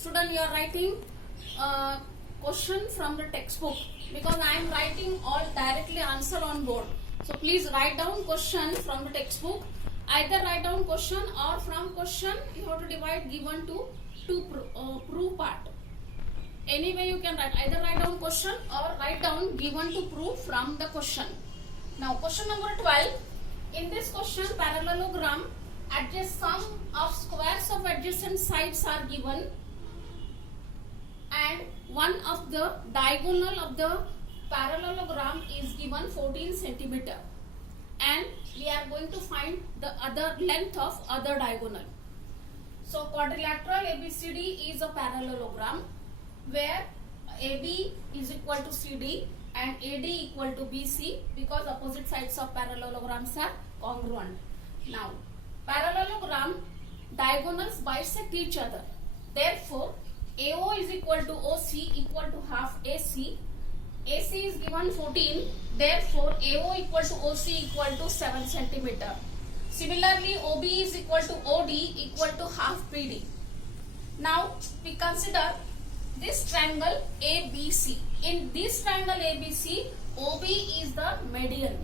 Student, you are writing question from the textbook because I am writing all directly answer on board. So please write down question from the textbook. Either write down question or from question you have to divide given to two prove part. Anyway, you can either write down question or write down given to prove from the question. Now question number 12. In this question, parallelogram sum of squares of adjacent sides are given and one of the diagonal of the parallelogram is given 14 centimeter and we are going to find the other length of other diagonal. So quadrilateral ABCD is a parallelogram where AB is equal to CD and AD equal to BC because opposite sides of parallelograms are congruent. Now parallelogram diagonals bisect each other. Therefore AO is equal to OC equal to half AC. AC is given 14. Therefore AO equal to OC equal to 7 centimeter. Similarly OB is equal to OD equal to half PD. Now we consider this triangle ABC. In this triangle ABC, OB is the median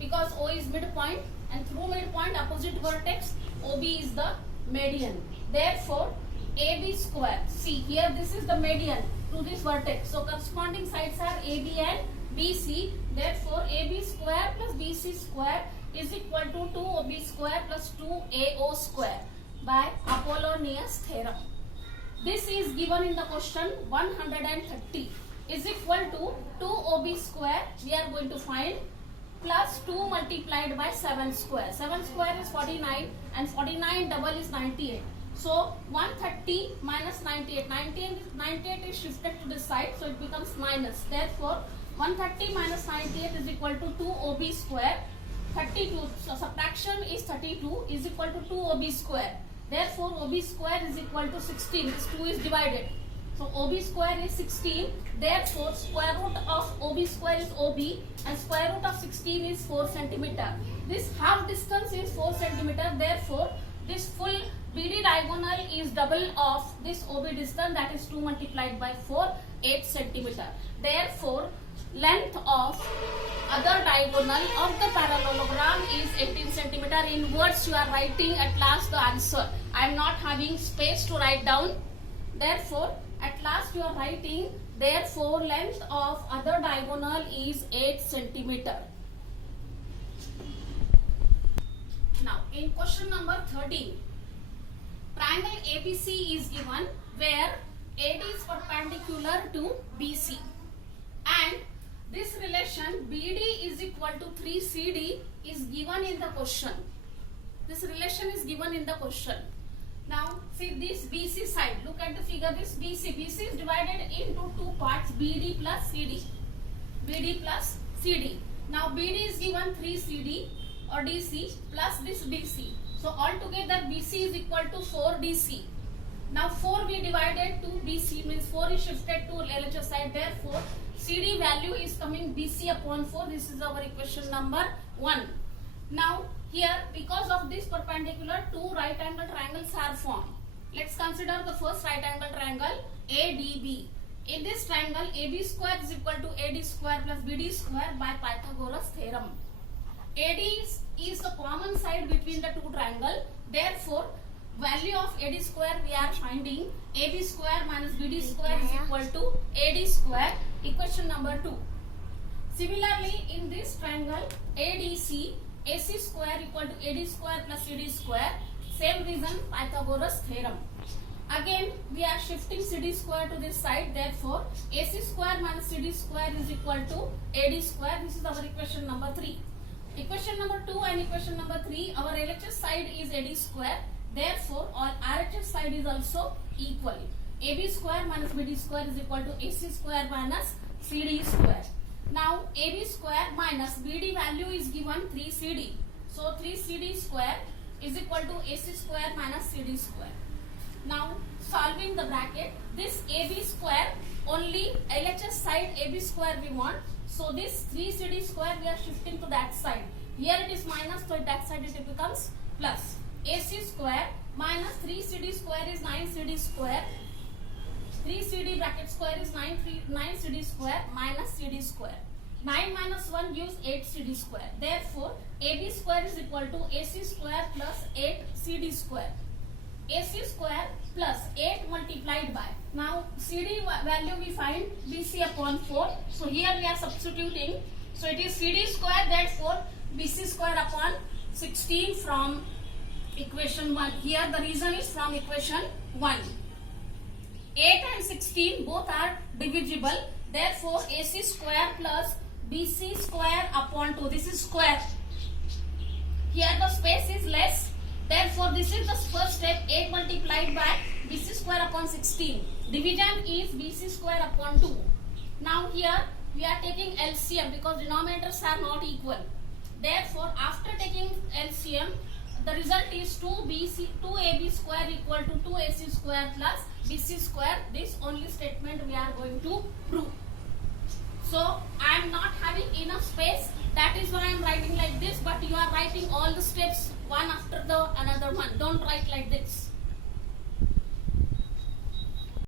because O is midpoint and through midpoint opposite vertex OB is the median. Therefore AB square, see here this is the median to this vertex. So corresponding sides are AB and BC. Therefore AB square plus BC square is equal to 2OB square plus 2AO square by Apollonius theorem. This is given in the question 130 is equal to 2OB square we are going to find plus 2 multiplied by 7 square. 7 square is 49 and 49 double is 98. So 130 minus 98. 98 is shifted to this side so it becomes minus. Therefore 130 minus 98 is equal to 2OB square. 32. So subtraction is 32 is equal to 2OB square. Therefore OB square is equal to 16. This 2 is divided. So OB square is 16. Therefore square root of OB square is OB and square root of 16 is 4 centimeter. This half distance is 4 centimeter. Therefore this full BD diagonal is double of this OB distance, that is 2 multiplied by 4, 8 centimeter. Therefore length of other diagonal of the parallelogram is 18 centimeter. In words you are writing at last the answer. I am not having space to write down. Therefore at last you are writing, therefore length of other diagonal is 8 centimeter. Now in question number 13, triangle ABC is given where AD is perpendicular to BC and this relation BD is equal to 3CD is given in the question. This relation is given in the question. Now see this BC side, look at the figure, this BC is divided into two parts, BD plus CD. BD plus CD. Now BD is given 3CD or DC plus this DC. So altogether BC is equal to 4DC. Now 4 we divided to BC means 4 is shifted to LHS side. Therefore CD value is coming BC upon 4. This is our equation number 1. Now here because of this perpendicular, two right angle triangles are formed. Let's consider the first right angle triangle ADB. In this triangle AB square is equal to AD square plus BD square by Pythagoras theorem. AD is the common side between the two triangles. Therefore value of AD square we are finding AB square minus BD square is equal to AD square, equation number 2. Similarly in this triangle ADC, AC square equal to AD square plus CD square, same reason Pythagoras theorem. Again we are shifting CD square to this side. Therefore AC square minus CD square is equal to AD square. This is our equation number 3. Equation number 2 and equation number 3, our LHS side is AD square. Therefore our RHS side is also equal. AB square minus BD square is equal to AC square minus CD square. Now AB square minus BD value is given 3CD. So 3CD square is equal to AC square minus CD square. Now solving the bracket, this AB square only LHS side AB square we want. So this 3CD square we are shifting to that side. Here it is minus, so that side it becomes plus. AC square minus 3CD square is 9CD square 3 CD bracket square is 9 CD square minus CD square. 9 minus 1 gives 8 CD square. Therefore, AB square is equal to AC square plus 8 CD square. AC square plus 8 multiplied by. Now, CD value we find BC upon 4. So, here we are substituting. So, it is CD square, therefore, BC square upon 16 from equation 1. Here the reason is from equation 1. 8 and 16 both are divisible. Therefore, AC square plus BC square upon 2. This is square. Here the space is less. Therefore, this is the first step. 8 multiplied by BC square upon 16. Division is BC square upon 2. Now here we are taking LCM because denominators are not equal. Therefore, after taking LCM, the result is 2AB square equal to 2AC square plus BC square. This only statement we are going to prove. So, I am not having enough space. That is why I am writing like this. But you are writing all the steps one after the another one. Don't write like this.